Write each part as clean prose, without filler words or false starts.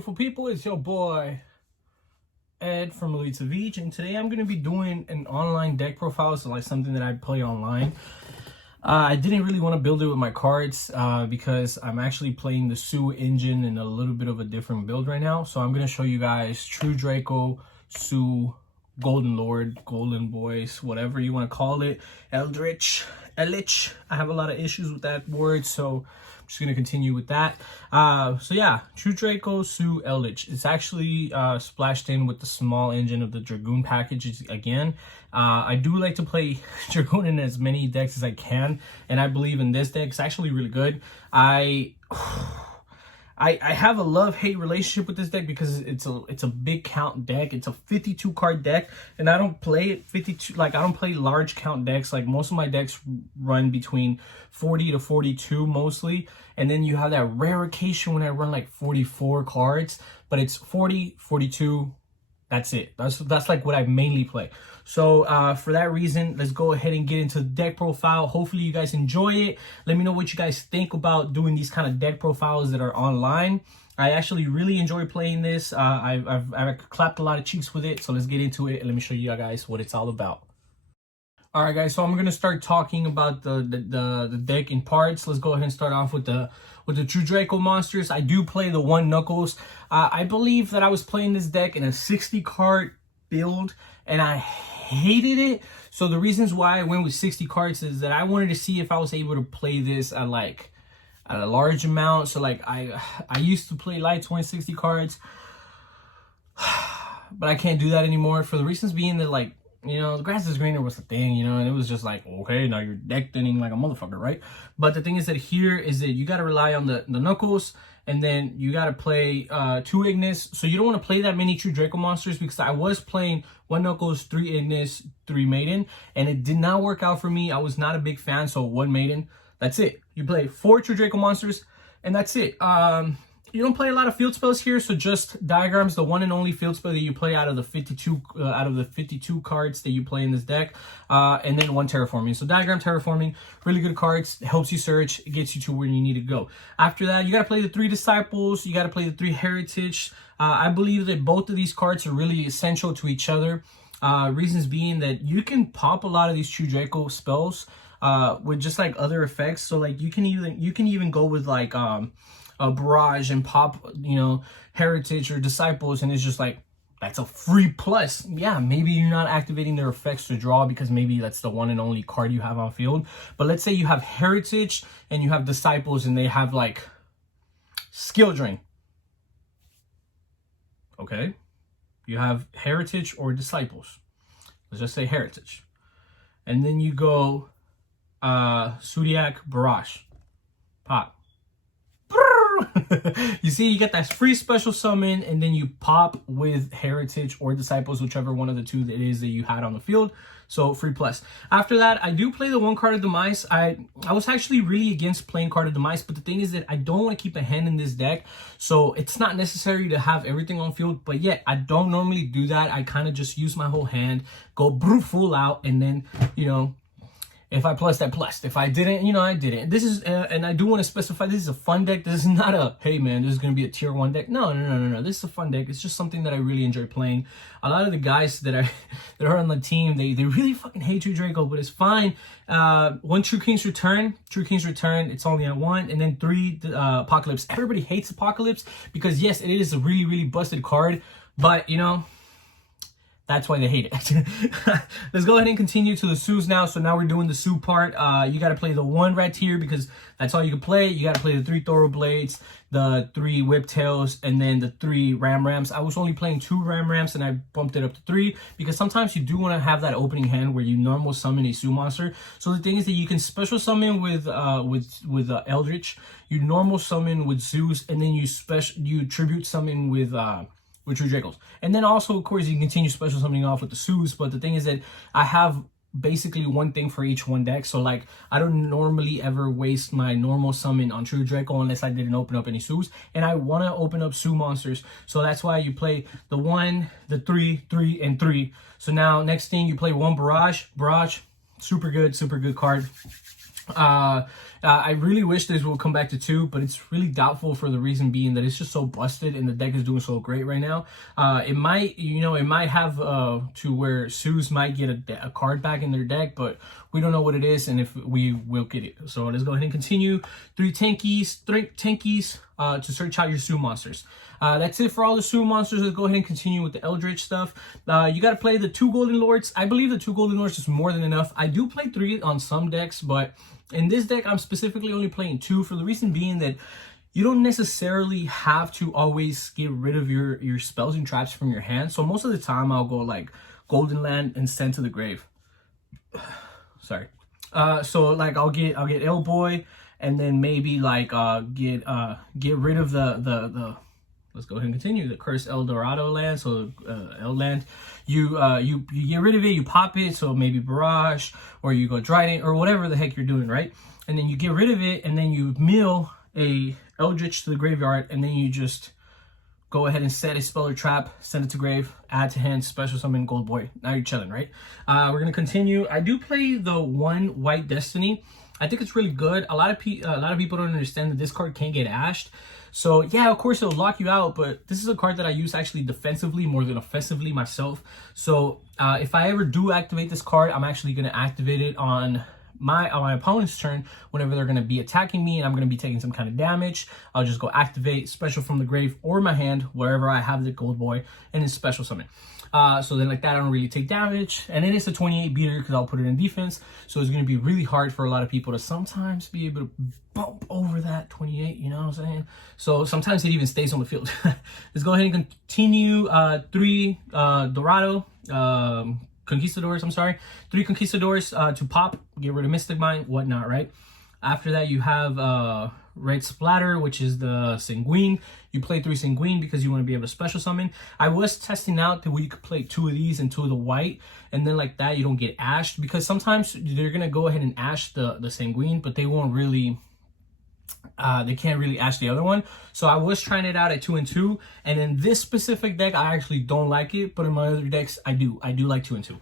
beautiful people? It's your boy Ed from Eldlich, and today I'm going to be doing an online deck profile, so like something that I play online. I didn't really want to build it with my cards because I'm actually playing the Zoo engine in a little bit of a different build right now. So I'm going to show you guys True Draco, Zoo, Golden Lord, Golden Boys, whatever you want to call it, Eldlich. I have a lot of issues with that word, so I'm just gonna continue with that. So yeah, True Draco, Zoo, Eldlich. It's actually splashed in with the small engine of the Dragoon package again. I do like to play Dragoon in as many decks as I can, and I believe in this deck. It's actually really good. I have a love-hate relationship with this deck because it's a big count deck. It's a 52 card deck, and I don't play it 52, like I don't play large count decks. Like most of my decks run between 40 to 42 mostly, and then you have that rare occasion when I run like 44 cards, but it's 40, 42. That's it. That's like what I mainly play. So for that reason, let's go ahead and get into the deck profile. Hopefully you guys enjoy it. Let me know what you guys think about doing these kind of deck profiles that are online. I actually really enjoy playing this. I've clapped a lot of cheeks with it. So let's get into it and let me show you guys what it's all about. All right, guys. So I'm gonna start talking about the deck in parts. Let's go ahead and start off with the True Draco monsters. I do play the one Knuckles. I believe that I was playing this deck in a 60 card build, and I hated it. So the reasons why I went with 60 cards is that I wanted to see if I was able to play this at a large amount. So like I used to play light 60 cards, but I can't do that anymore for the reasons being that, like, you know, the grass is greener was the thing, you know, and it was just like, okay, now you're deck thinning like a motherfucker, right? But the thing is that here is that you got to rely on the Knuckles, and then you got to play 2 Ignis. So you don't want to play that many True Draco monsters, because I was playing 1 Knuckles, 3 Ignis, 3 Maiden, and it did not work out for me. I was not a big fan, so 1 Maiden, that's it. You play 4 True Draco monsters, and that's it. You don't play a lot of field spells here, so just Diagrams, the one and only field spell that you play out of the 52 cards that you play in this deck, and then 1 Terraforming. So Diagram, Terraforming, really good cards. It helps you search, it gets you to where you need to go. After that, you got to play the 3 Disciples, you got to play the 3 Heritage. I believe that both of these cards are really essential to each other. Reasons being that you can pop a lot of these True Draco spells with just like other effects. So like you can even go with like a Barrage and pop, you know, Heritage or Disciples, and it's just like, that's a free plus. Yeah, maybe you're not activating their effects to draw because maybe that's the one and only card you have on field. But let's say you have Heritage and you have Disciples and they have like Skill Drain. Okay, you have Heritage or Disciples. Let's just say Heritage. And then you go Zoodiac, Barrage, pop. You see, you get that free special summon, and then you pop with Heritage or Disciples, whichever one of the two that is that you had on the field. So free plus. After that, I do play the 1 Card of Demise. I was actually really against playing Card of Demise, but the thing is that I don't want to keep a hand in this deck, so it's not necessary to have everything on field. But yet, I don't normally do that. I kind of just use my whole hand, go full out, and then, you know, if I plus, that plus. If I didn't, you know, I didn't. This is, and I do want to specify, this is a fun deck. This is not a, hey man, this is going to be a tier 1 deck. No. This is a fun deck. It's just something that I really enjoy playing. A lot of the guys that are on the team, they really fucking hate True Draco, but it's fine. 1 True King's Return. It's only at 1. And then 3 Apocalypse. Everybody hates Apocalypse because yes, it is a really, really busted card, but you know, that's why they hate it. Let's go ahead and continue to the Zoos now. So now we're doing the Zoo part. You got to play the 1 Rat Tier because that's all you can play. You got to play the 3 Thorough Blades, the 3 Whiptails, and then the 3 Rams. I was only playing 2 Rams, and I bumped it up to 3 because sometimes you do want to have that opening hand where you normal summon a Zoo monster. So the thing is that you can special summon with Eldlich, you normal summon with Zoos, and then you tribute summon with True Dracos. And then also, of course, you can continue special summoning off with the Zoos, but the thing is that I have basically 1 thing for each 1 deck. So like, I don't normally ever waste my normal summon on True Draco unless I didn't open up any Zoos, and I want to open up Zoo monsters. So that's why you play the 1, the 3, 3, and 3. So now next thing, you play 1 Barrage, super good card. I really wish this will come back to 2, but it's really doubtful for the reason being that it's just so busted and the deck is doing so great right now. It might, it might have to where Sues might get a card back in their deck, but we don't know what it is and if we will get it. So let's go ahead and continue. 3 tankies to search out your Sue monsters. That's it for all the Sue monsters. Let's go ahead and continue with the Eldritch stuff. You got to play the 2 Golden Lords. I believe the 2 Golden Lords is more than enough. I do play 3 on some decks, but in this deck, I'm specifically only playing 2 for the reason being that you don't necessarily have to always get rid of your spells and traps from your hand. So most of the time, I'll go like Golden Land and Send to the Grave. Sorry. So like I'll get El Boy, and then maybe like get rid of the let's go ahead and continue the Cursed El Dorado land. So El land, you get rid of it, you pop it, so maybe Barrage, or you go Trident, or whatever the heck you're doing, right? And then you get rid of it, and then you mill a Eldritch to the graveyard, and then you just go ahead and set a spell or trap, send it to grave, add to hand, special summon Gold Boy. Now you're chilling, right? We're gonna continue. I do play the 1 White Destiny. I think it's really good. A lot of people don't understand that this card can't get ashed. So yeah, of course it'll lock you out, but this is a card that I use actually defensively more than offensively myself. So if I ever do activate this card, I'm actually gonna activate it on my opponent's turn whenever they're going to be attacking me and I'm going to be taking some kind of damage. I'll just go activate special from the grave or my hand wherever I have the Gold Boy and then special summon. So then like that I don't really take damage, and then it's a 28 beater because I'll put it in defense, so it's going to be really hard for a lot of people to sometimes be able to bump over that 28, you know what I'm saying? So sometimes it even stays on the field. Let's go ahead and continue. 3 Dorado Conquistadors, I'm sorry. 3 Conquistadors to pop, get rid of Mystic Mind, whatnot, right? After that, you have Red Splatter, which is the Sanguine. You play 3 Sanguine because you want to be able to special summon. I was testing out that we could play 2 of these and 2 of the white, and then like that, you don't get ashed, because sometimes they're going to go ahead and ash the Sanguine, but they won't really... they can't really ash the other one. So I was trying it out at 2 and 2, and in this specific deck I actually don't like it, but in my other decks I do like 2 and 2.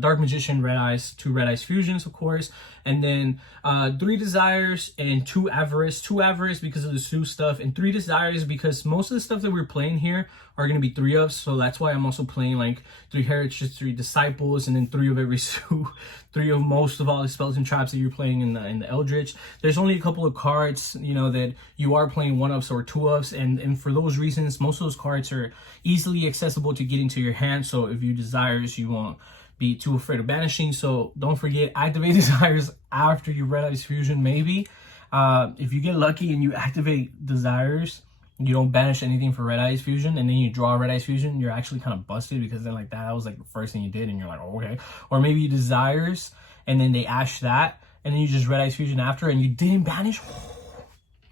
Dark Magician, Red Eyes, 2 Red Eyes fusions, of course, and then 3 Desires and 2 Avarice. 2 Avarice because of the Sue stuff, and 3 Desires because most of the stuff that we're playing here are going to be 3-ups, so that's why I'm also playing like 3 Heritages, 3 Disciples, and then 3 of every Sue, 3 of most of all the spells and traps that you're playing in the Eldritch. There's only a couple of cards, you know, that you are playing 1-ups or 2-ups, and for those reasons, most of those cards are easily accessible to get into your hand, so if you Desires, you won't be too afraid of banishing. So don't forget, activate Desires after your Red Eyes fusion, maybe. If you get lucky and you activate Desires, you don't banish anything for Red Eyes fusion, and then you draw a Red Eyes fusion, you're actually kind of busted, because then like that was like the first thing you did and you're like, oh, okay. Or maybe you Desires and then they ash that, and then you just Red Eyes fusion after and you didn't banish.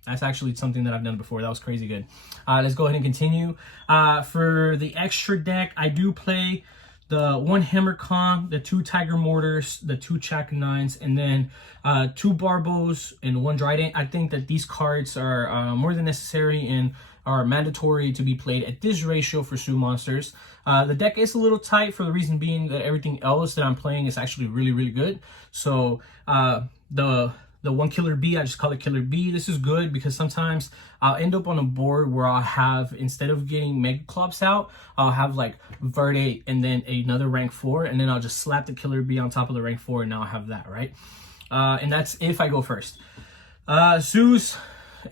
That's actually something that I've done before. That was crazy good. Let's go ahead and continue. For the extra deck, I do play the 1 Hammer Kong, the 2 Tiger Mortars, the 2 Chaka 9s, and then 2 Barbos and 1 Trident. I think that these cards are more than necessary and are mandatory to be played at this ratio for Sue monsters. The deck is a little tight for the reason being that everything else that I'm playing is actually really, really good. So the 1 Killer Bee, I just call it Killer Bee. This is good because sometimes I'll end up on a board where I'll have, instead of getting Mega Clops out, I'll have like Verde and then another rank 4, and then I'll just slap the Killer Bee on top of the rank 4, and now I have that, right? And that's if I go first. Sues,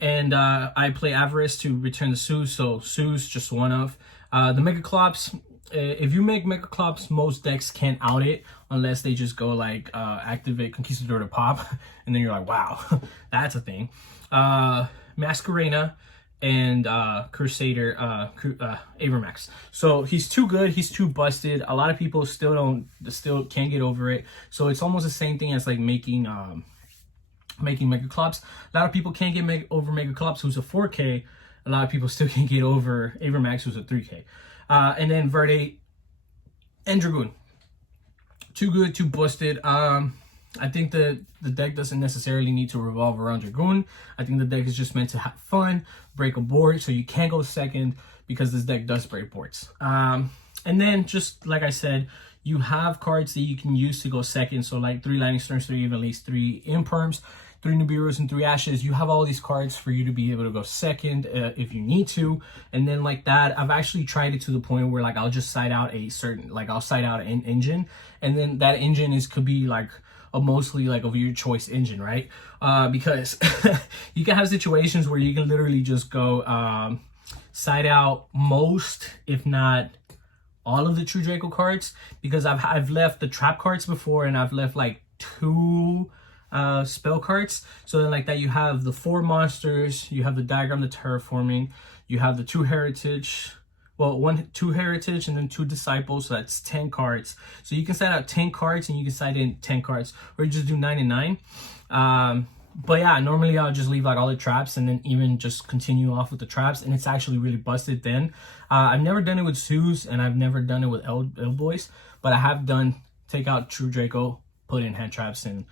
and I play Avarice to return the Sues, so Sues just 1-of. The Mega Clops, if you make Mega Clops, most decks can't out it unless they just go like activate Conquistador to pop, and then you're like, wow, that's a thing. Masquerena and Crusader, Avermax. So he's too good, he's too busted. A lot of people still can't get over it. So it's almost the same thing as like making Mega Clops. A lot of people can't get over Mega Clops, who's a 4K. A lot of people still can't get over Avermax, who's a 3K. And then Verde and Dragoon. Too good, too busted. I think that the deck doesn't necessarily need to revolve around Dragoon. I think the deck is just meant to have fun, break a board, so you can't go second because this deck does break boards. And then, just like I said, you have cards that you can use to go second. So like 3 Lightning Storms, 3 Eldlich, 3 Imperms, 3 Nibiru's, and 3 Ashes. You have all these cards for you to be able to go second if you need to. And then like that, I've actually tried it to the point where like I'll just side out a certain, like I'll side out an engine, and then that engine could be like a mostly like of your choice engine, right? Because you can have situations where you can literally just go side out most, if not all of the True Draco cards, because I've left the trap cards before, and I've left like 2 spell cards. So then like that, you have the 4 monsters, you have the diagram, the terraforming, you have the 2 heritage, well 2 heritage, and then 2 disciples, so that's 10 cards. So you can side out 10 cards, and you can side in 10 cards, or you just do 9 and 9. But yeah, normally I'll just leave like all the traps, and then even just continue off with the traps, and it's actually really busted then. I've never done it with Zoos, and I've never done it with Boys, but I have done take out True Draco, put in hand traps, and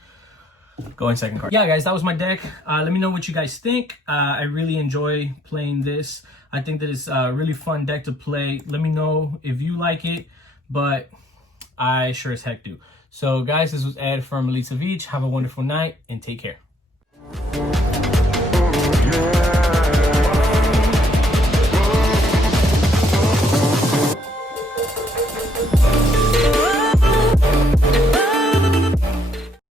go in second card. Yeah, guys, that was my deck. Let me know what you guys think. I really enjoy playing this. I think that it's a really fun deck to play. Let me know if you like it, but I sure as heck do. So guys, this was Ed from Elite of Each. Have a wonderful night and take care.